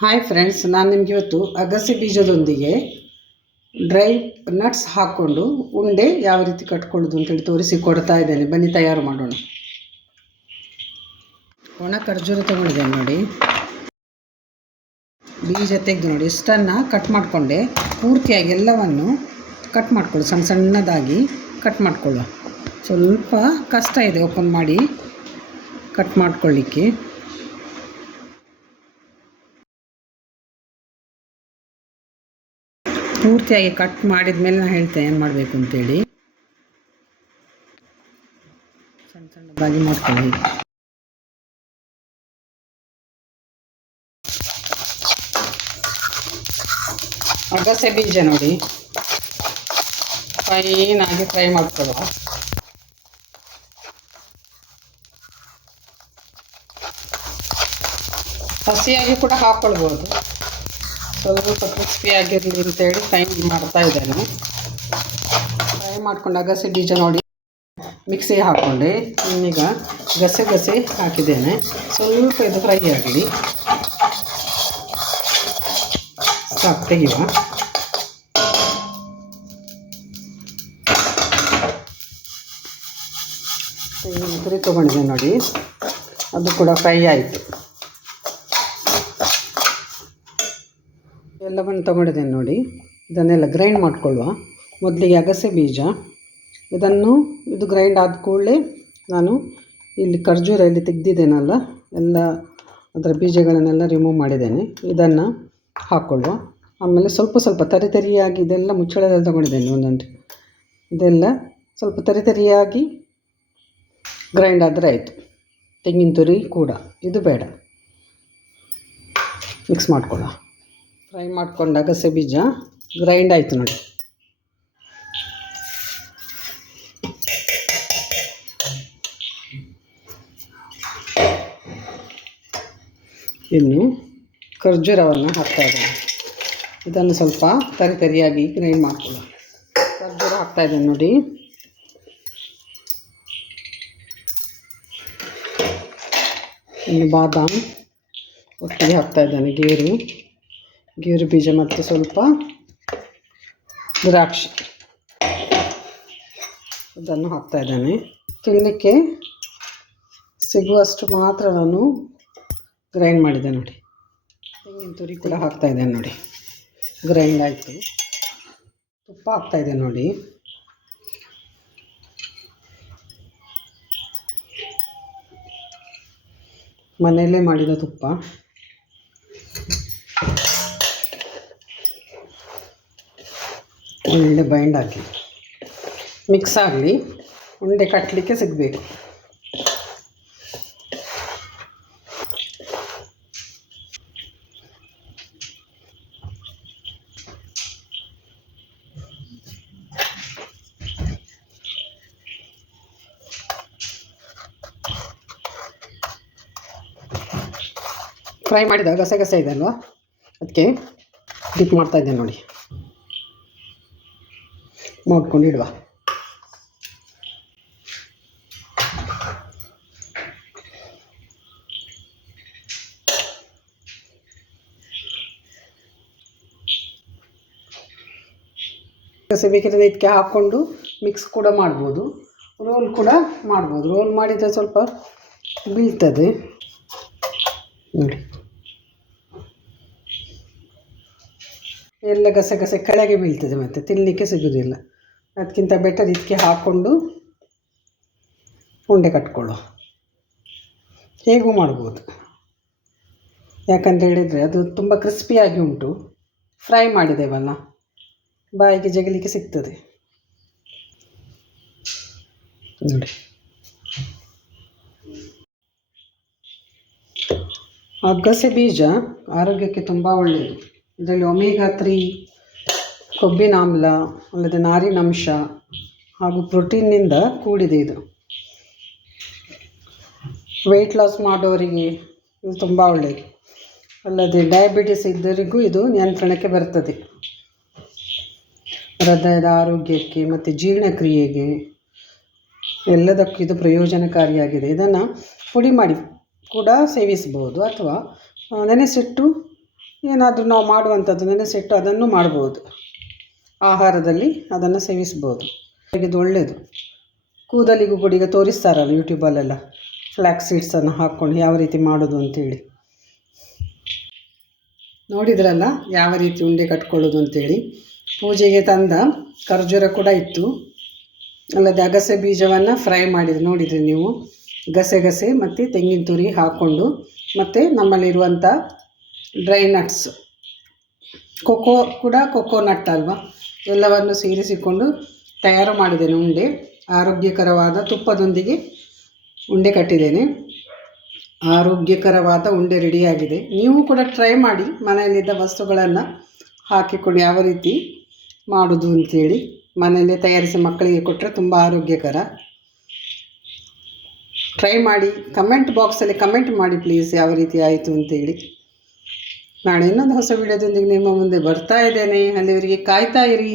Hi friends, ನಾನು ನಿಮಗೆ ಇವತ್ತು ಅಗಸೆ ಬೀಜದೊಂದಿಗೆ ಡ್ರೈ ನಟ್ಸ್ ಹಾಕ್ಕೊಂಡು ಉಂಡೆ ಯಾವ ರೀತಿ ಕಟ್ಕೊಳ್ಳೋದು ಅಂತೇಳಿ ತೋರಿಸಿಕೊಡ್ತಾ ಇದ್ದೇನೆ. ಬನ್ನಿ ತಯಾರು ಮಾಡೋಣ. ಒಣ ಖರ್ಜೂರ ತೊಗೊಂಡಿದ್ದೇನೆ ನೋಡಿ, ಬೀಜ ತೆಗೆದು ನೋಡಿ, ಇಷ್ಟನ್ನು ಕಟ್ ಮಾಡಿಕೊಂಡೆ. ಪೂರ್ತಿಯಾಗಿ ಎಲ್ಲವನ್ನು ಕಟ್ ಮಾಡ್ಕೊಳ್ಳಿ, ಸಣ್ಣ ಸಣ್ಣದಾಗಿ ಕಟ್ ಮಾಡ್ಕೊಳ್ಳುವ. ಸ್ವಲ್ಪ ಕಷ್ಟ ಇದೆ ಓಪನ್ ಮಾಡಿ ಕಟ್ ಮಾಡ್ಕೊಳ್ಳಿಕ್ಕೆ. ಪೂರ್ತಿಯಾಗಿ ಕಟ್ ಮಾಡಿದ ಮೇಲೆ ನಾನು ಹೇಳ್ತೇನೆ ಏನು ಮಾಡಬೇಕು ಅಂತೇಳಿ. ಸಣ್ಣ ಸಣ್ಣದಾಗಿ ಮಾಡ್ಕೊಳ್ಳಿ. ಅಗಸೆ ಬೀಜ ನೋಡಿ, ಫೈನಾಗಿ ಫ್ರೈ ಮಾಡ್ಕೊಳ್ಳುವ. ಹಸಿಯಾಗಿ ಕೂಡ ಹಾಕ್ಕೊಳ್ಬೋದು. ಸ್ವಲ್ಪ ಕ್ರಿಸ್ಪಿ ಆಗಿರಲಿ ಅಂತೇಳಿ ಫ್ರೈ ಮಾಡ್ತಾ ಇದ್ದೇನೆ. ಫ್ರೈ ಮಾಡ್ಕೊಂಡು ಅಗಸೆ ಬೀಜ ನೋಡಿ ಮಿಕ್ಸಿಗೆ ಹಾಕ್ಕೊಂಡೆ. ಇನ್ನೀಗ ಗಸೆ ಹಾಕಿದ್ದೇನೆ. ಸ್ವಲ್ಪ ಇದು ಫ್ರೈ ಆಗಲಿ, ಸಾಕು, ತೆಗೆಯುವ. ತೆಂಗಿನ ತುರಿ ತೊಗೊಂಡಿದ್ದೆ ನೋಡಿ, ಅದು ಕೂಡ ಫ್ರೈ ಆಯಿತು. ಎಲ್ಲವನ್ನು ತೊಗೊಂಡಿದ್ದೇನೆ ನೋಡಿ. ಇದನ್ನೆಲ್ಲ ಗ್ರೈಂಡ್ ಮಾಡಿಕೊಳ್ಳುವ. ಮೊದಲಿಗೆ ಅಗಸೆ ಬೀಜ, ಇದು ಗ್ರೈಂಡ್ ಆದ ಕೂಡಲೇ ನಾನು ಇಲ್ಲಿ ಖರ್ಜೂರ ಇಲ್ಲಿ ತೆಗೆದಿದ್ದೇನಲ್ಲ, ಎಲ್ಲ ಅದರ ಬೀಜಗಳನ್ನೆಲ್ಲ ರಿಮೂವ್ ಮಾಡಿದ್ದೇನೆ. ಇದನ್ನು ಹಾಕ್ಕೊಳ್ಳುವ. ಆಮೇಲೆ ಸ್ವಲ್ಪ ತರಿಯಾಗಿ ಇದೆಲ್ಲ ಮುಚ್ಚಳದಲ್ಲಿ ತೊಗೊಂಡಿದ್ದೇನೆ ಒಂದೊಂದು. ಇದೆಲ್ಲ ಸ್ವಲ್ಪ ತರಿಯಾಗಿ ಗ್ರೈಂಡ್ ಆದರೆ ಆಯಿತು. ತೆಂಗಿನ ತುರಿ ಕೂಡ ಇದು ಬೇಡ. ಮಿಕ್ಸ್ ಮಾಡ್ಕೊಳ್ಳುವ. ಫ್ರೈ ಮಾಡ್ಕೊಂಡು ಅಗಸೆ ಬೀಜ ಗ್ರೈಂಡ್ ಆಯಿತು ನೋಡಿ. ಇನ್ನು ಖರ್ಜೂರವನ್ನು ಹಾಕ್ತಾ ಇದ್ದೇನೆ. ಇದನ್ನು ಸ್ವಲ್ಪ ತರಿಯಾಗಿ ಗ್ರೈಂಡ್ ಮಾಡ್ಕೊಳ್ಳುವ. ಖರ್ಜೂರ ಹಾಕ್ತಾ ಇದ್ದೇನೆ ನೋಡಿ. ಇನ್ನು ಬಾದಾಮ್ ಒಟ್ಟಿಗೆ ಹಾಕ್ತಾ ಇದ್ದೇನೆ. ಗೇರು ಬೀಜ ಮತ್ತು ಸ್ವಲ್ಪ ದ್ರಾಕ್ಷಿ, ಇದನ್ನು ಹಾಕ್ತಾ ಇದ್ದೇನೆ. ತಿನ್ನಲಿಕ್ಕೆ ಸಿಗುವಷ್ಟು ಮಾತ್ರ ನಾನು ಗ್ರೈಂಡ್ ಮಾಡಿದೆ ನೋಡಿ. ತೆಂಗಿನ ತುರಿ ಕೂಡ ಹಾಕ್ತಾ ಇದ್ದೇನೆ ನೋಡಿ, ಗ್ರೈಂಡ್ ಆಯಿತು. ತುಪ್ಪ ಹಾಕ್ತಾ ಇದ್ದೇನೆ ನೋಡಿ. ಮನೆಯಲ್ಲೇ ಮಾಡಿದ ತುಪ್ಪ. ಒಳ್ಳೆ ಬೈಂಡ್ ಹಾಕಿ ಮಿಕ್ಸ್ ಆಗಲಿ, ಉಂಡೆ ಕಟ್ಟಲಿಕ್ಕೆ ಸಿಗಬೇಕು. ಫ್ರೈ ಮಾಡಿದ ಗಸೆ ಇದೆ ಅಲ್ವಾ, ಅದಕ್ಕೆ ಡಿಪ್ ಮಾಡ್ತಾ ಇದ್ದೇನೆ ನೋಡಿ. ಮಾಡ್ಕೊಂಡಿಡುವ. ಗಸೆ ಬೇಕಿದ್ರೆ ಇದಕ್ಕೆ ಹಾಕ್ಕೊಂಡು ಮಿಕ್ಸ್ ಕೂಡ ಮಾಡ್ಬೋದು, ರೋಲ್ ಕೂಡ ಮಾಡ್ಬೋದು. ರೋಲ್ ಮಾಡಿದರೆ ಸ್ವಲ್ಪ ಬೀಳ್ತದೆ ನೋಡಿ. ಎಲ್ಲ ಗಸೆ ಕೆಳಗೆ ಬೀಳ್ತದೆ, ಮತ್ತು ತಿನ್ನಲಿಕ್ಕೆ ಸಿಗೋದಿಲ್ಲ. ಅದಕ್ಕಿಂತ ಬೆಟರ್ ಇದಕ್ಕೆ ಹಾಕ್ಕೊಂಡು ಉಂಡೆ ಕಟ್ಕೊಳ್ಳೋ. ಹೇಗೂ ಮಾಡ್ಬೋದು, ಯಾಕಂತ ಹೇಳಿದರೆ ಅದು ತುಂಬ ಕ್ರಿಸ್ಪಿಯಾಗಿ ಉಂಟು. ಫ್ರೈ ಮಾಡಿದ್ದೇವಲ್ಲ, ಬಾಯಿಗೆ ಜಗಲಿಕ್ಕೆ ಸಿಗ್ತದೆ ನೋಡಿ. ಅಗಸೆ ಬೀಜ ಆರೋಗ್ಯಕ್ಕೆ ತುಂಬ ಒಳ್ಳೆಯದು. ಇದರಲ್ಲಿ ಒಮೆಗಾ 3 ಕೊಬ್ಬಿನಾಮ್ಲ, ಅಲ್ಲದೆ ನಾರಿನಂಶ ಹಾಗೂ ಪ್ರೋಟೀನ್ನಿಂದ ಕೂಡಿದೆ. ಇದು ವೆಯ್ಟ್ ಲಾಸ್ ಮಾಡೋರಿಗೆ ಇದು ತುಂಬ ಒಳ್ಳೆಯದು. ಅಲ್ಲದೆ ಡಯಾಬಿಟಿಸ್ ಇದ್ದವರಿಗೂ ಇದು ನಿಯಂತ್ರಣಕ್ಕೆ ಬರ್ತದೆ. ಹೃದಯದ ಆರೋಗ್ಯಕ್ಕೆ ಮತ್ತು ಜೀರ್ಣಕ್ರಿಯೆಗೆ ಎಲ್ಲದಕ್ಕೂ ಇದು ಪ್ರಯೋಜನಕಾರಿಯಾಗಿದೆ. ಇದನ್ನು ಪುಡಿ ಮಾಡಿ ಕೂಡ ಸೇವಿಸಬಹುದು ಅಥವಾ ನೆನೆಸಿಟ್ಟು ಏನಾದರೂ ನಾವು ಮಾಡುವಂಥದ್ದು ನೆನೆಸಿಟ್ಟು ಅದನ್ನು ಮಾಡ್ಬೋದು, ಆಹಾರದಲ್ಲಿ ಅದನ್ನು ಸೇವಿಸ್ಬೋದು. ಇದು ಒಳ್ಳೆಯದು. ಕೂದಲಿಗೂ ಕೂಡ ಈಗ ತೋರಿಸ್ತಾರಲ್ಲ ಯೂಟ್ಯೂಬಲ್ಲೆಲ್ಲ, ಫ್ಲ್ಯಾಕ್ಸ್ ಸೀಡ್ಸನ್ನು ಹಾಕ್ಕೊಂಡು ಯಾವ ರೀತಿ ಮಾಡೋದು ಅಂತೇಳಿ. ನೋಡಿದ್ರಲ್ಲ ಯಾವ ರೀತಿ ಉಂಡೆ ಕಟ್ಕೊಳ್ಳೋದು ಅಂತೇಳಿ. ಪೂಜೆಗೆ ತಂದ ಖರ್ಜೂರ ಕೂಡ ಇತ್ತು, ಅಲ್ಲದೆ ಅಗಸೆ ಬೀಜವನ್ನು ಫ್ರೈ ಮಾಡಿದ್ರು ನೋಡಿದ್ರಿ ನೀವು. ಗಸೆ ಮತ್ತು ತೆಂಗಿನ ತುರಿ ಹಾಕ್ಕೊಂಡು, ಮತ್ತು ನಮ್ಮಲ್ಲಿರುವಂಥ ಡ್ರೈ ನಟ್ಸ್, ಕೊಕೊನಟ್ ಅಲ್ವಾ, ಎಲ್ಲವನ್ನು ಸೇರಿಸಿಕೊಂಡು ತಯಾರು ಮಾಡಿದ್ದೇನೆ ಉಂಡೆ. ಆರೋಗ್ಯಕರವಾದ ತುಪ್ಪದೊಂದಿಗೆ ಉಂಡೆ ಕಟ್ಟಿದ್ದೇನೆ. ಆರೋಗ್ಯಕರವಾದ ಉಂಡೆ ರೆಡಿಯಾಗಿದೆ. ನೀವು ಕೂಡ ಟ್ರೈ ಮಾಡಿ, ಮನೆಯಲ್ಲಿದ್ದ ವಸ್ತುಗಳನ್ನು ಹಾಕಿಕೊಂಡು ಯಾವ ರೀತಿ ಮಾಡೋದು ಅಂತೇಳಿ ಮನೆಯಲ್ಲೇ ತಯಾರಿಸಿ ಮಕ್ಕಳಿಗೆ ಕೊಟ್ಟರೆ ತುಂಬ ಆರೋಗ್ಯಕರ. ಟ್ರೈ ಮಾಡಿ, ಕಮೆಂಟ್ ಬಾಕ್ಸಲ್ಲಿ ಕಮೆಂಟ್ ಮಾಡಿ ಪ್ಲೀಸ್ ಯಾವ ರೀತಿ ಆಯಿತು ಅಂತೇಳಿ. ನಾಳೆ ಇನ್ನೊಂದು ಹೊಸ ವಿಡಿಯೋದೊಂದಿಗೆ ನಿಮ್ಮ ಮುಂದೆ ಬರ್ತಾ ಇದ್ದೇನೆ. ಅಲ್ಲಿವರೆಗೆ ಕಾಯ್ತಾ ಇರಿ.